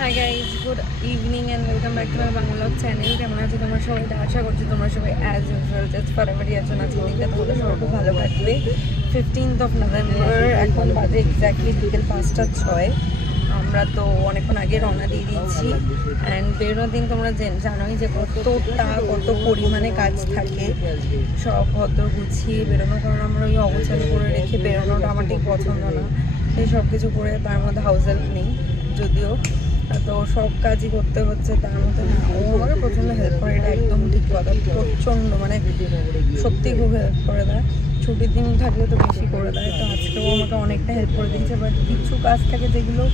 Hi guys, good evening and welcome back to my Bangla channel. কেমন আছো তোমরা সবাই? আশা করছি তোমরা সবাই অ্যাজ ইউজুয়াল জাস্ট ফরএভারই আছো। আজকে দিনটা তোমাদের সবাই খুব ভালো কাটবে। 15th of November, এখন বাজে এক্স্যাক্টলি বিকেল 5:06। আমরা তো অনেকক্ষণ আগে রওনা দিয়ে দিয়েছি। অ্যান্ড বেরোনোর দিন তোমরা জানোই যে কত পরিমাণে কাজ থাকে সব ভদ্র গুছিয়ে বেরোনো, কারণ আমরা ওই অবস্থানে করে রেখে বেরোনোটা আমার ঠিক পছন্দ না। এই সব কিছু করে তার মধ্যে হাউস হেল্প নেই যদিও, তো সব কাজই করতে হচ্ছে। তার মধ্যে না, ও আমাকে প্রচণ্ড হেল্প করে, এটা একদম ঠিক কথা। প্রচণ্ড মানে সত্যি খুব হেল্প করে দেয়। ছুটির দিন থাকলে তো বেশি করে দেয়, তো আজকেও আমাকে অনেকটা হেল্প করে দিয়েছে। বাট কিছু কাজ থাকে যেগুলো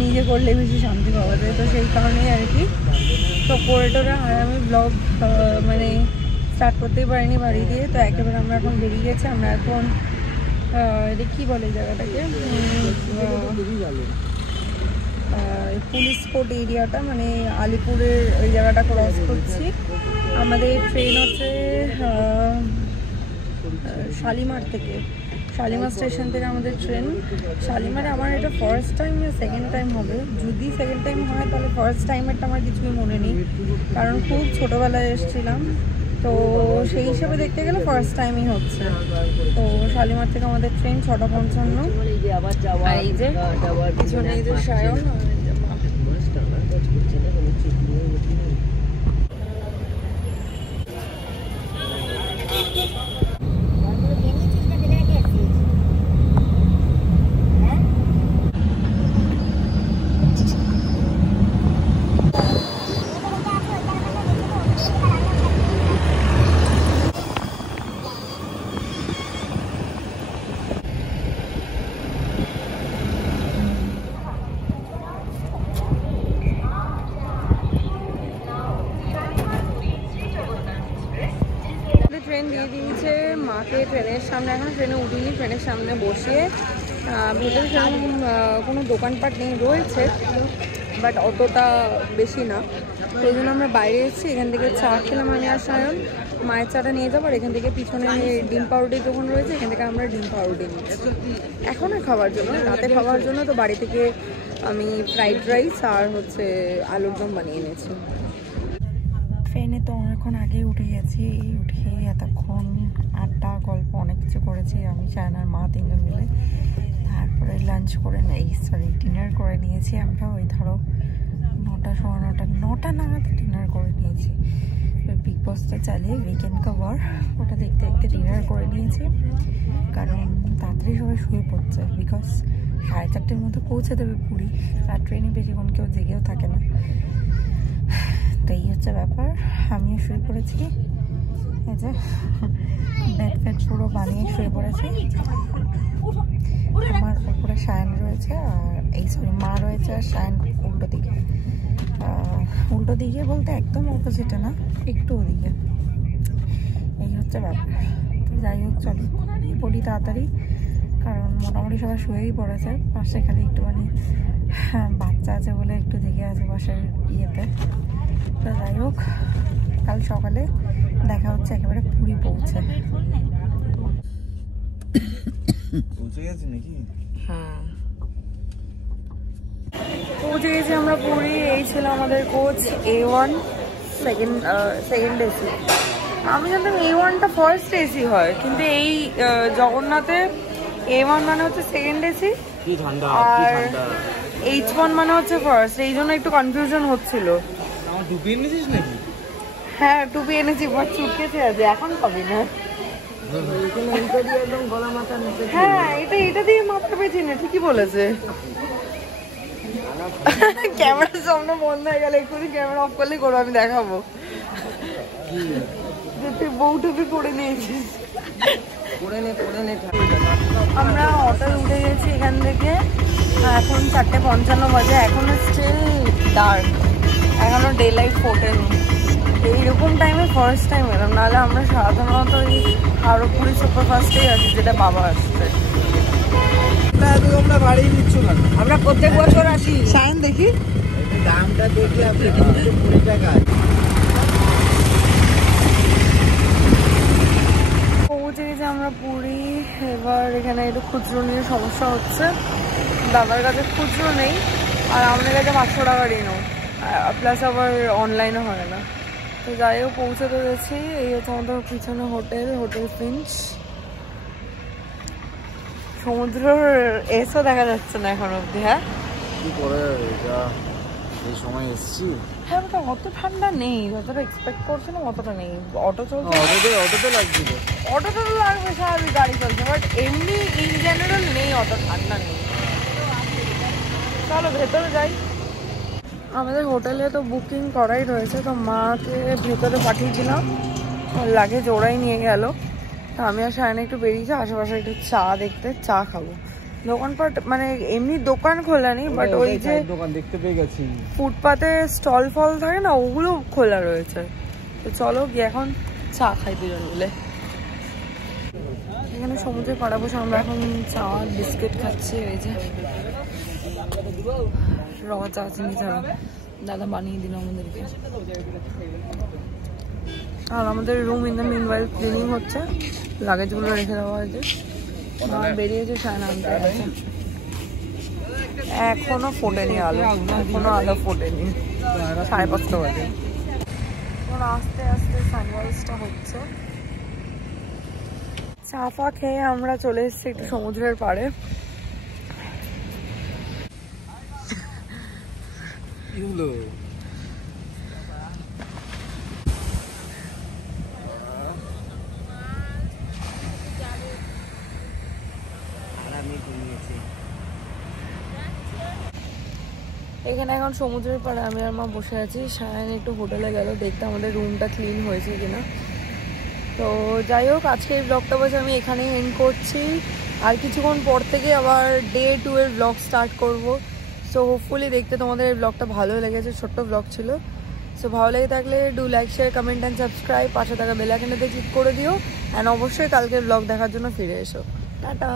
নিজে করলে বেশি শান্তি পাওয়া যায়, তো সেই কারণেই আর কি তো করে আর আমি ব্লগ মানে স্টার্ট করতেই পারিনি বাড়ি দিয়ে। তো একেবারে আমরা এখন বেরিয়ে গেছি। আমরা এখন এটা কী বলে এই জায়গাটাকে, পুলিশ কোর্ট এরিয়াটা, মানে আলিপুরের ওই জায়গাটা ক্রস করছি। আমাদের ট্রেন হচ্ছে শালিমার থেকে, শালিমার স্টেশন থেকে আমাদের ট্রেন। শালিমারে আমার এটা ফার্স্ট টাইম না সেকেন্ড টাইম হবে। যদি সেকেন্ড টাইম হয় তাহলে ফার্স্ট টাইমেরটা আমার কিছুই মনে নেই, কারণ খুব ছোটোবেলায় এসেছিলাম, তো সেই হিসেবে দেখতে গেলে ফার্স্ট টাইমই হচ্ছে। তো শালিমার থেকে আমাদের ট্রেন 6:55। আর এই যে পিছনে এই যে সায়ন, ট্রেন দিয়ে দিয়েছে মাকে ট্রেনের সামনে। এখন ট্রেনে উঠিনি, ট্রেনের সামনে বসিয়ে। ভেতরে সেরকম কোনো দোকানপাট নেই, রয়েছে বাট অতটা বেশি না। সেই জন্য আমরা বাইরে এসেছি। এখান থেকে চা খেলাম আমি আর সায়ন। মায়ের চাটা নিয়ে যাবো, আর এখান থেকে পিছনে ডিম পাউরুটির দোকান রয়েছে, এখান থেকে আমরা ডিম পাউরুটি নিচ্ছি এখন আর খাওয়ার জন্য, রাতে খাওয়ার জন্য। তো বাড়ি থেকে আমি ফ্রাইড রাইস আর হচ্ছে আলুর দম বানিয়ে এনেছি। ট্রেনে তো অনেকক্ষণ আগেই উঠে গেছি। উঠে এতক্ষণ আড্ডা গল্প অনেক কিছু করেছি আমি, সায়নার মা তিনজন মিলে। তারপরে লাঞ্চ করে ডিনার করে নিয়েছি আমরা। ওই ধরো 9টা নাগাদ ডিনার করে নিয়েছি। বিগ বসটা চালিয়ে উইকেন্ড কভার ওটা দেখতে দেখতে ডিনার করে নিয়েছি, কারণ তাড়াতাড়ি সবাই শুয়ে পড়ছে। বিকজ 4:30টার মধ্যে পৌঁছে দেবে পুরী, আর ট্রেনে বেশিক্ষণ কেউ জেগেও থাকে না। তো এই হচ্ছে ব্যাপার। আমিও শুয়ে পড়েছি, এই যে বেড ফেড পুরো বানিয়ে শুয়ে পড়েছি। আমার উপরে সায়ন রয়েছে, আর মা রয়েছে, আর সায়ন উল্টো দিকে বলতে একদম অপোজিটে না, একটু ওদিকে। এই হচ্ছে ব্যাপার। তো যাই হোক, চলো বলি তাড়াতাড়ি, কারণ মোটামুটি সবাই শুয়েই পড়েছে। পাশে খালি একটুখানি বাচ্চা আছে বলে একটু জেগে আছে পাশের ইয়েতে। তো যাই হোক, কাল সকালে দেখা হচ্ছে একেবারে পুরী পৌঁছে। হ্যাঁ, পৌঁছে গেছি আমরা পুরী। এই ছিল আমাদের কোচ A1 সেকেন্ড এসি। আমি জানতাম A1টা ফার্স্ট এসি হয়, কিন্তু এই জগন্নাথে A1 মানে হচ্ছে সেকেন্ড এসি, আর H1 মানে হচ্ছে ফার্স্ট। এই জন্য একটু কনফিউশন হচ্ছিল। হ্যাঁ, টুপি এনেছি, বাট চুটকেছে আছে, এখন পাবি না। হ্যাঁ, এটা দিয়ে মাথা পেয়েছি না, ঠিকই বলেছে। ক্যামেরার সামনে বন্ধ হয়ে গেলে এক্ষুনি ক্যামেরা অফ করলেই করবো, আমি দেখাবো যে তুই বউ টুপি পরে নিয়েছিস। আমরা অটো উঠে গেছি এখান থেকে। এখন 4:55 বাজে, এখনো স্টিল ডার্ক, এখনো ডে লাইট ফোটেনি। এইরকম টাইমে ফার্স্ট টাইম এলাম, নাহলে আমরা সাধারণত এই হাওড়া-পুরী সুপারফাস্টেই আছি, যেটা বাবা আসছে। তোমরা বাড়ি দিচ্ছ না, আমরা প্রত্যেক বছর আসি। সায়ন দেখি দামটা দেখলে আপনি 20 টাকা। পৌঁছে গেছি আমরা পুরী। এবার এখানে একটু খুচরো নিয়ে সমস্যা হচ্ছে, দাদার কাছে খুচরো নেই, আর আমাদের কাছে 500 টাকারই নোট, প্লাস আবার অনলাইনে হয় না। তো যাই হোক পৌঁছাতে গেছি। এই হচ্ছে আমাদের পিছনে হোটেল ফিঞ্চ। সমুদ্র এসও দেখা যাচ্ছে না এখন অব্দি। হ্যাঁ কি করে যা এই সময় এসেছি। হ্যাঁ ওটা অত ঠান্ডা নেই, যতটা এক্সপেক্ট করছিলাম অতটা নেই। অটো চলছে, অটোতে লাগছিল। অটোটা তো লাগবে, স্বাভাবিক গাড়ি চলছে, বাট এমনি ইন জেনারেল নেই, অত ঠান্ডা নেই। চলো ভেতরে যাই। আমাদের হোটেলে তো বুকিং করাই রয়েছে, তো মাকে ভেতরে পাঠিয়েছিলাম, লাগেজ ওরাই নিয়ে গেল। তো আমি আর সায়না একটু বেরিয়েছি আশেপাশে একটু চা দেখতে, চা খাবো। দোকানপাট মানে এমনি দোকান খোলা নেই, বাট ওই যে দোকান দেখতে পেয়ে গেছি, ফুটপাতে স্টল ফল থাকে না, ওগুলো খোলা রয়েছে। তো চলো গিয়ে এখন চা খাই দুজন মিলে। এখানে সমুদ্রে পাড়া বসে আমরা এখন চা বিস্কিট খাচ্ছি। এই যে র চা চিনি ছাড়া দাদা বানিয়ে দিল আমাদেরকে। আর আমাদের room in the meanwhile cleaning হচ্ছে, লাগেজগুলো রেখে দেওয়া হয়েছে। বেরিয়েছে সায়না আনতে গেছে, এখনো ফোটেনি আলো, এখনো আলো ফোটেনি, 5:30 বাজে। এখন আস্তে আস্তে সানরাইজটা হচ্ছে। চা ফা খেয়ে আমরা চলে এসেছি একটু সমুদ্রের পাড়ে। এখানে এখন সমুদ্রের পাড়ে আমি আর মা বসে আছি। সায়ন একটু হোটেলে গেল দেখতে আমাদের রুমটা ক্লিন হয়েছে কিনা। তো যাই হোক আজকে এই ব্লগটা বসে আমি এখানেই এন্ড করছি। আর কিছুক্ষণ পর থেকে আবার ডে 2 এর ব্লগ স্টার্ট করব। সো হোপফুলি দেখতে তোমাদের এই ব্লগটা ভালো লেগেছে, ছোট্ট ব্লগ ছিল। সো ভালো লেগে থাকলে do like share comment and subscribe, পাশে থাকা বেল আইকনটাতে ক্লিক করে দিও। অ্যান্ড অবশ্যই কালকের ব্লগ দেখার জন্য ফিরে এসো। টাটা।